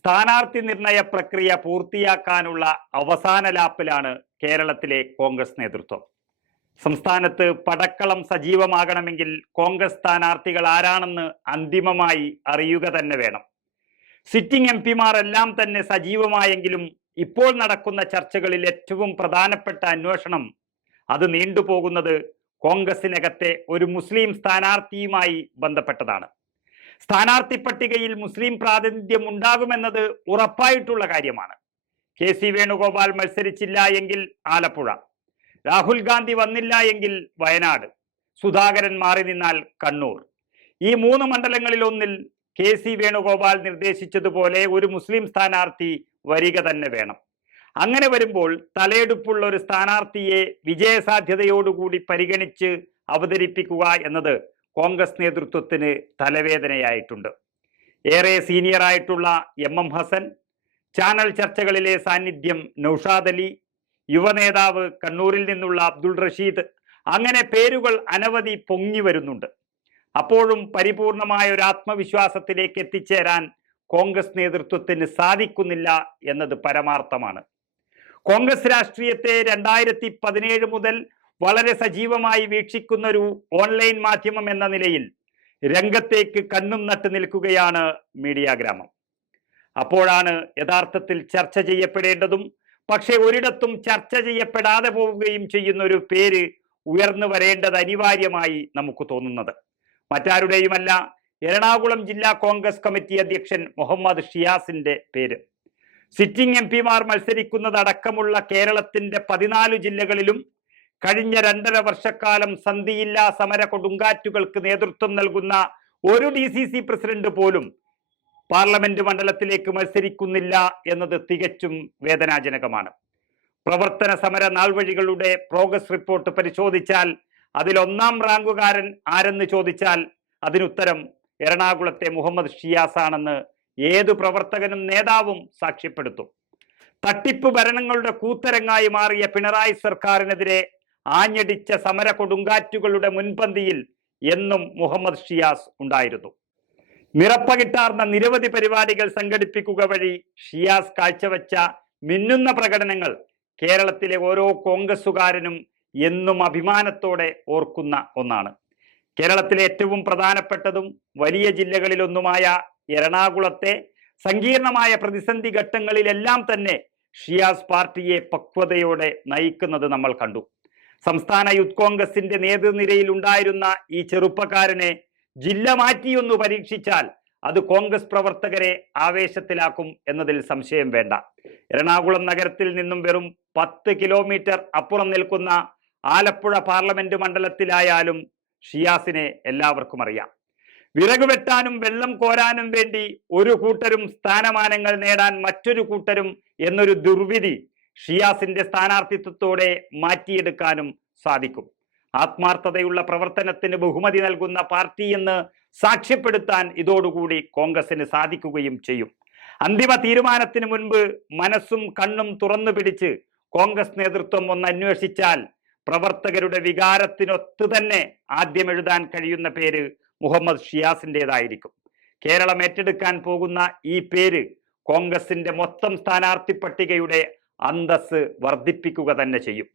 സ്ഥാനാർത്ഥി നിർണയ പ്രക്രിയ പൂർത്തിയാക്കാനുള്ള അവസാന ലാപ്പിലാണ് കേരളത്തിലെ കോൺഗ്രസ് നേതൃത്വം. സംസ്ഥാനത്ത് പടക്കളം സജീവമാകണമെങ്കിൽ കോൺഗ്രസ് സ്ഥാനാർത്ഥികൾ ആരാണെന്ന് അന്തിമമായി അറിയുക തന്നെ വേണം. സിറ്റിംഗ് എം പിമാരെല്ലാം തന്നെ സജീവമായെങ്കിലും ഇപ്പോൾ നടക്കുന്ന ചർച്ചകളിൽ ഏറ്റവും പ്രധാനപ്പെട്ട അന്വേഷണം അത് നീണ്ടുപോകുന്നത് കോൺഗ്രസിനകത്തെ ഒരു മുസ്ലിം സ്ഥാനാർത്ഥിയുമായി ബന്ധപ്പെട്ടതാണ്. സ്ഥാനാർത്ഥി പട്ടികയിൽ മുസ്ലിം പ്രാതിനിധ്യം ഉണ്ടാകുമെന്നത് ഉറപ്പായിട്ടുള്ള കാര്യമാണ്. കെ സി വേണുഗോപാൽ മത്സരിച്ചില്ല എങ്കിൽ ആലപ്പുഴ രാഹുൽ ഗാന്ധി വന്നില്ല എങ്കിൽ വയനാട് സുധാകരൻ മാറി നിന്നാൽ കണ്ണൂർ. ഈ മൂന്ന് മണ്ഡലങ്ങളിലൊന്നിൽ കെ സി വേണുഗോപാൽ നിർദ്ദേശിച്ചതുപോലെ ഒരു മുസ്ലിം സ്ഥാനാർത്ഥി വരിക തന്നെ വേണം. അങ്ങനെ വരുമ്പോൾ തലയെടുപ്പുള്ള ഒരു സ്ഥാനാർത്ഥിയെ വിജയസാധ്യതയോടുകൂടി പരിഗണിച്ച് അവതരിപ്പിക്കുക എന്നത് കോൺഗ്രസ് നേതൃത്വത്തിന് തലവേദനയായിട്ടുണ്ട്. ഏറെ സീനിയർ ആയിട്ടുള്ള എം എം ഹസൻ ചാനൽ ചർച്ചകളിലെ സാന്നിധ്യം നൌഷാദ് അലി യുവനേതാവ് കണ്ണൂരിൽ നിന്നുള്ള അബ്ദുൾ റഷീദ് അങ്ങനെ പേരുകൾ അനവധി പൊങ്ങി വരുന്നുണ്ട്. അപ്പോഴും പരിപൂർണമായ ഒരു ആത്മവിശ്വാസത്തിലേക്ക് എത്തിച്ചേരാൻ കോൺഗ്രസ് നേതൃത്വത്തിന് സാധിക്കുന്നില്ല എന്നത് പരമാർത്ഥമാണ്. കോൺഗ്രസ് രാഷ്ട്രീയത്തെ രണ്ടായിരത്തി പതിനേഴ് മുതൽ വളരെ സജീവമായി വീക്ഷിക്കുന്ന ഒരു ഓൺലൈൻ മാധ്യമം എന്ന നിലയിൽ രംഗത്തേക്ക് കണ്ണും നട്ട് നിൽക്കുകയാണ് മീഡിയ ഗ്രാമം അപ്പോഴാണ് യഥാർത്ഥത്തിൽ ചർച്ച ചെയ്യപ്പെടേണ്ടതും പക്ഷെ ഒരിടത്തും ചർച്ച ചെയ്യപ്പെടാതെ പോവുകയും ചെയ്യുന്ന ഒരു പേര് ഉയർന്നു വരേണ്ടത് അനിവാര്യമായി നമുക്ക് തോന്നുന്നത്. മറ്റാരുടെയുമല്ല എറണാകുളം ജില്ലാ കോൺഗ്രസ് കമ്മിറ്റി അധ്യക്ഷൻ മുഹമ്മദ് ഷിയാസിന്റെ പേര്. സിറ്റിംഗ് എം പിമാർ മത്സരിക്കുന്നതടക്കമുള്ള കേരളത്തിന്റെ പതിനാല് ജില്ലകളിലും കഴിഞ്ഞ രണ്ടര വർഷക്കാലം സന്ധിയില്ലാ സമര കൊടുങ്കാറ്റുകൾക്ക് നേതൃത്വം നൽകുന്ന ഒരു ഡി സി സി പ്രസിഡന്റ് പോലും പാർലമെന്റ് മണ്ഡലത്തിലേക്ക് മത്സരിക്കുന്നില്ല എന്നത് തികച്ചും വേദനാജനകമാണ്. പ്രവർത്തന സമര നാൾവഴികളുടെ പ്രോഗ്രസ് റിപ്പോർട്ട് പരിശോധിച്ചാൽ അതിൽ ഒന്നാം റാങ്കുകാരൻ ആരെന്ന് ചോദിച്ചാൽ അതിനുത്തരം എറണാകുളത്തെ മുഹമ്മദ് ഷിയാസ് ആണെന്ന് ഏതു പ്രവർത്തകനും നേതാവും സാക്ഷ്യപ്പെടുത്തും. തട്ടിപ്പ് ഭരണങ്ങളുടെ കൂത്തരങ്ങായി മാറിയ പിണറായി സർക്കാരിനെതിരെ ആഞ്ഞടിച്ച സമര കൊടുങ്കാറ്റുകളുടെ മുൻപന്തിയിൽ എന്നും മുഹമ്മദ് ഷിയാസ് ഉണ്ടായിരുന്നു. നിറപ്പകിട്ടാർന്ന നിരവധി പരിപാടികൾ സംഘടിപ്പിക്കുക വഴി ഷിയാസ് കാഴ്ചവെച്ച മിന്നുന്ന പ്രകടനങ്ങൾ കേരളത്തിലെ ഓരോ കോൺഗ്രസുകാരനും എന്നും അഭിമാനത്തോടെ ഓർക്കുന്ന ഒന്നാണ്. കേരളത്തിലെ ഏറ്റവും പ്രധാനപ്പെട്ടതും വലിയ ജില്ലകളിലൊന്നുമായ എറണാകുളത്തെ സങ്കീർണമായ പ്രതിസന്ധി ഘട്ടങ്ങളിലെല്ലാം തന്നെ ഷിയാസ് പാർട്ടിയെ പക്വതയോടെ നയിക്കുന്നത് നമ്മൾ കണ്ടു. സംസ്ഥാന യൂത്ത് കോൺഗ്രസിന്റെ നേതൃനിരയിൽ ഉണ്ടായിരുന്ന ഈ ചെറുപ്പക്കാരനെ ജില്ല മാറ്റിയൊന്നു പരീക്ഷിച്ചാൽ അത് കോൺഗ്രസ് പ്രവർത്തകരെ ആവേശത്തിലാക്കും എന്നതിൽ സംശയം വേണ്ട. എറണാകുളം നഗരത്തിൽ നിന്നും വെറും പത്ത് കിലോമീറ്റർ അപ്പുറം നിൽക്കുന്ന ആലപ്പുഴ പാർലമെന്റ് മണ്ഡലത്തിലായാലും ഷിയാസിനെ എല്ലാവർക്കും അറിയാം. വിറക് വെട്ടാനും വെള്ളം കോരാനും വേണ്ടി ഒരു കൂട്ടരും സ്ഥാനമാനങ്ങൾ നേടാൻ മറ്റൊരു കൂട്ടരും എന്നൊരു ദുർവിധി ഷിയാസിന്റെ സ്ഥാനാർത്ഥിത്വത്തോടെ മാറ്റിയെടുക്കാനും സാധിക്കും. ആത്മാർത്ഥതയുള്ള പ്രവർത്തനത്തിന് ബഹുമതി നൽകുന്ന പാർട്ടി എന്ന് സാക്ഷ്യപ്പെടുത്താൻ ഇതോടുകൂടി കോൺഗ്രസിന് സാധിക്കുകയും ചെയ്യും. അന്തിമ തീരുമാനത്തിന് മുൻപ് മനസ്സും കണ്ണും തുറന്നു പിടിച്ച് കോൺഗ്രസ് നേതൃത്വം ഒന്ന് അന്വേഷിച്ചാൽ പ്രവർത്തകരുടെ വികാരത്തിനൊത്ത് തന്നെ ആദ്യം എഴുതാൻ കഴിയുന്ന പേര് മുഹമ്മദ് ഷിയാസിന്റെതായിരിക്കും കേരളം ഏറ്റെടുക്കാൻ പോകുന്ന ഈ പേര് കോൺഗ്രസിന്റെ മൊത്തം സ്ഥാനാർത്ഥി പട്ടികയുടെ അന്തസ് വർദ്ധിപ്പിക്കുക തന്നെ ചെയ്യും.